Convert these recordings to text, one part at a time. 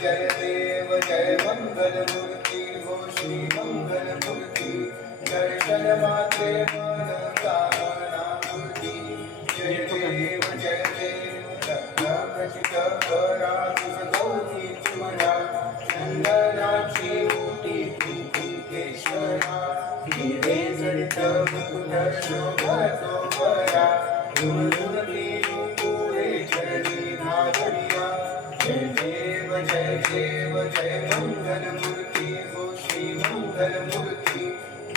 जय देव जय मंगलमूर्ती हो श्री मंगलमूर्ती दर्शन मात्रे मन कामना मूर्ती जय देव प्रचित पराधुष गौरी तुमरा चंदनाची मोठी प्रीतिकेश्वरा हिरे जडित मुकुट शोभतो बरा गुणगुणती नुपुरे चरणी धावरिया जय देव जय मंगलमूर्ती हो श्री मंगलमूर्ती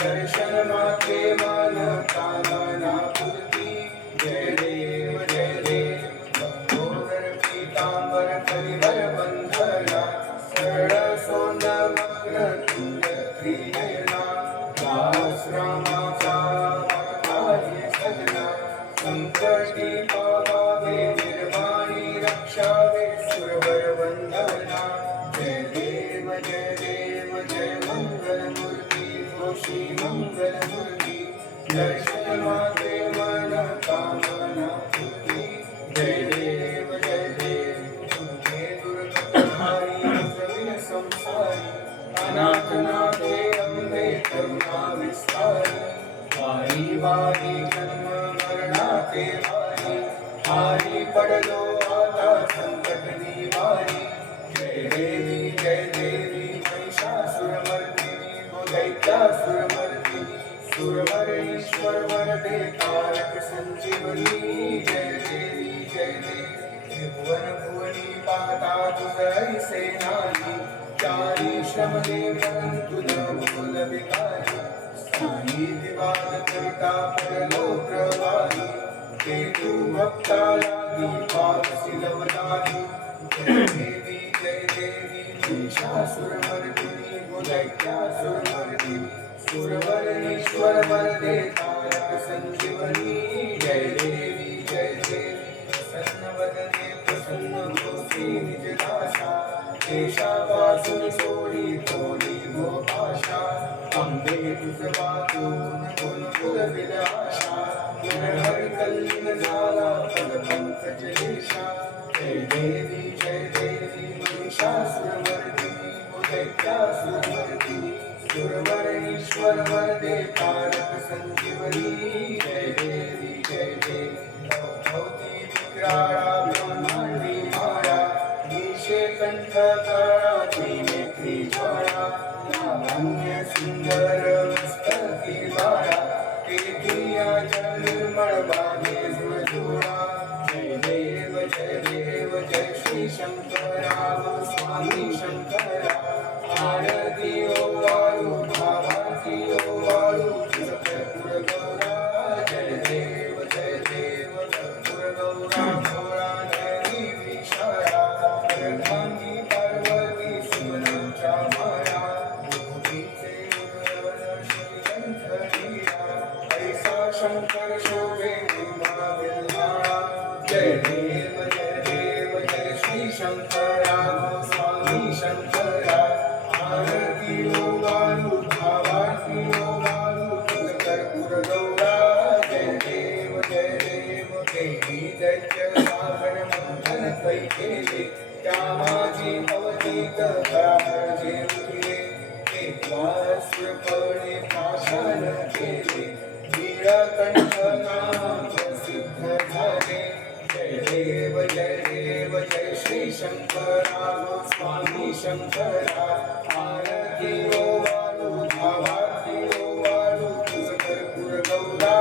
दर्शन मात्रे मन कामना पूर्ती जय देव पीतांबर परिवर बंधना सरळ सोंड वक्र तुंड त्रिनयना दास रामाचा वाटताये सजना संकटी पावावे निर्वाणी रक्षावे सुरवर वंदना जय देव जय मंगलमूर्ती हो श्री मंगलमूर्ती दर्शन मात्रे मन कामना पूर्ती जय देव तुझे दुर्गतहारी जमीन संसारी अनाथनाथे अंबे करुणा विस्तारी वारी वारी जन्म मरणाते वारी हारी पडलो आता संकट निवारी जय देवी महिषासुरमर्दिनी हो दैत्यासुरमर्दिनी सुरवरेश्वर वरदे तारक संजीवनी जय देवी भुवन भुवनी पाहता तुझ सेनानी चारी श्रमले परंतु न बोल विकारी स्थायी विवाद करिता पडलो प्रवाही ते तू भक्ता लागी पावसी लवदानी जय देवी महिषासुरमर्दिनी हो दैत्यासुरमर्दिनी सुरवरेश्वर वरदे तारक संजीवनी जय देवी प्रसन्नवदने प्रसन्न होसी निज दासा केशापासून सोडी थोडी गो आशा अंबे तुझ वाचून कुलकुल विलाशा हरि कल्लिन झाला पद पंकज रेषा जय देवी महिषासुरमर्दिनी हो दैत्यासुरमर्दिनी सुरवरेश्वर वरदे तारक संजीवनी जय देवी भवती विक्राळा ब्रह्मांडी माळा ईशे कंठ काळा त्रिनेत्री ज्वाळा लावण्य सुंदर मस्तकी बाळा तेथिया जल निर्मळ बागे जुळजुळा जय देव जय श्री शंकरा स्वामी शंकरा आरती ओ वाळू भावाती ओ वाळू कर्पूर गौरा जय देव कर्पूर गौरा भोळा नयनी विशाळा अर्धांगी पार्वती सुमनांच्या माळा भूमीचे उदरवन श्रीकंठनीया ऐसा शंकर शोभे उमा विल्हाळा जय देव जय श्री शंकरा स्वामी शंकरा आरती ओ वाळू भावाती ओ वाळू तुझ कर्पूर गौरा जय देव देवी दैत्य सागर मंथन कै केले त्या माझी अवधीत जे उठले एकवासपणे पाषाण केले नीळकंठ नाम प्रसिद्ध झाले जय देव जय श्री शंकरा स्वामी शंकरा आरती ओ वाळू भावाती ओ वाळू तुझ कर्पूर गौरा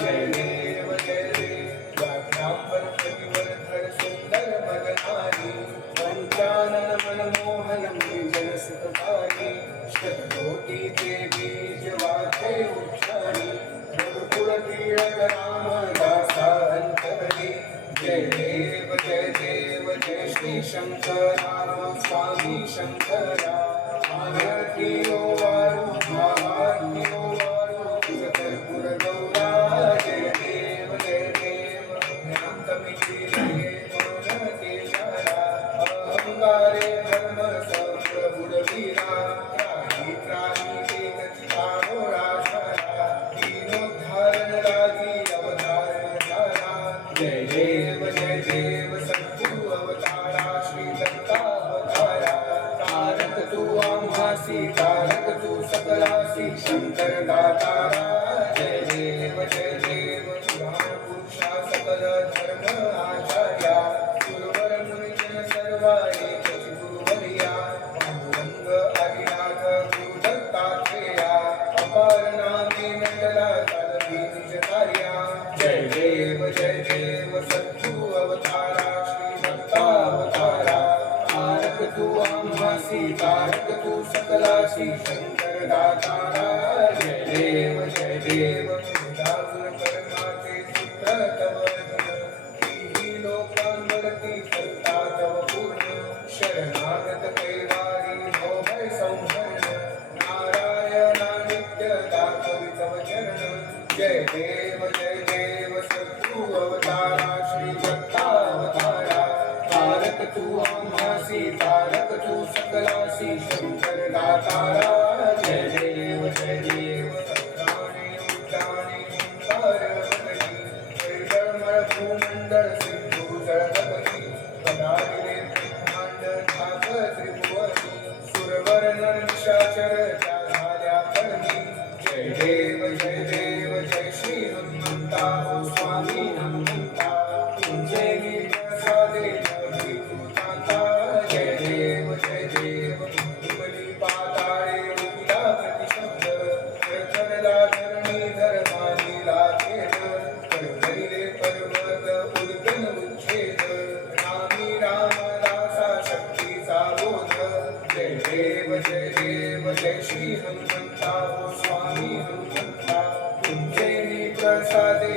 जय देव व्याघ्रांबर प्रतिवर्धर सुंदर मदनारी पंचानन मनमोहन जन सुखकारी शतकोटी ते बीज वाचे उच्चारी रघुकुल कीर्तन राम दासा अंतरी जय देव जय श्री शंकरा स्वामी शंकरा आरती ओ वाळू भावाती ओ वाळू तुझ कर्पूर गौरा जय देव ज्ञानमितीले पूर्णते शाळा अहंकारे धर्म बुडवीरा त्राही ते गतिता घोडा शाळा दीनोद्धारण लागी अवतारण झाला जय देव सद्गुरु अवतारा श्री दत्ता अवतारा ब्रह्मासी तारक तू सकलासी शंकर दातारा जय देव पुराण पुरुषा सकल धर्म आचार्या गुरुवर मुनिजन सर्वा एकच गुरुवर्या पांडुरंग आदिनाथ गुरु दत्तात्रेया अपार नामे मंडला चालवी निज कार्या जय देव सद्गुरु अवतारा श्री दत्तावतारा तारक तू आम्हासी तारक तू सकलासी शंकर दातारा जय देव जागर कर्माचे सूत्र तव धन ही लोकांवरती सत्ता तव पूर्ण शरणागत कैवारी भव भय संहरण नारायणा नित्य दाखवी तव चरण जय देव सद्गुरु अवतारा श्री दत्तावतारा तारक तू आम्हासी तारक तू सकलासी शंकर दातारा जय देव सत्राणे उद्याने ओंकार वदनी परिगणमळ भूमंडळ सिंधू जळगती पदारिले ब्रह्मांड ठाक त्रिभुवनी सुरवर नर निशाचर त्या झाल्या कर्मी जय देव जय श्री हनुमंता हो स्वामी हनुमंता तुझे मी प्रसादे नभीकृतांता जय देव हिमली पाताळे उदिला प्रतिशब्द प्रचरला धरणी धर्मानीला खेद परभरिले पर्वत उद्गन उच्छेद रामी रामदासा शक्तीचा बोध जय देव जय श्री हनुमंता हो स्वामी हनुमंता तुमचे मी प्रसादे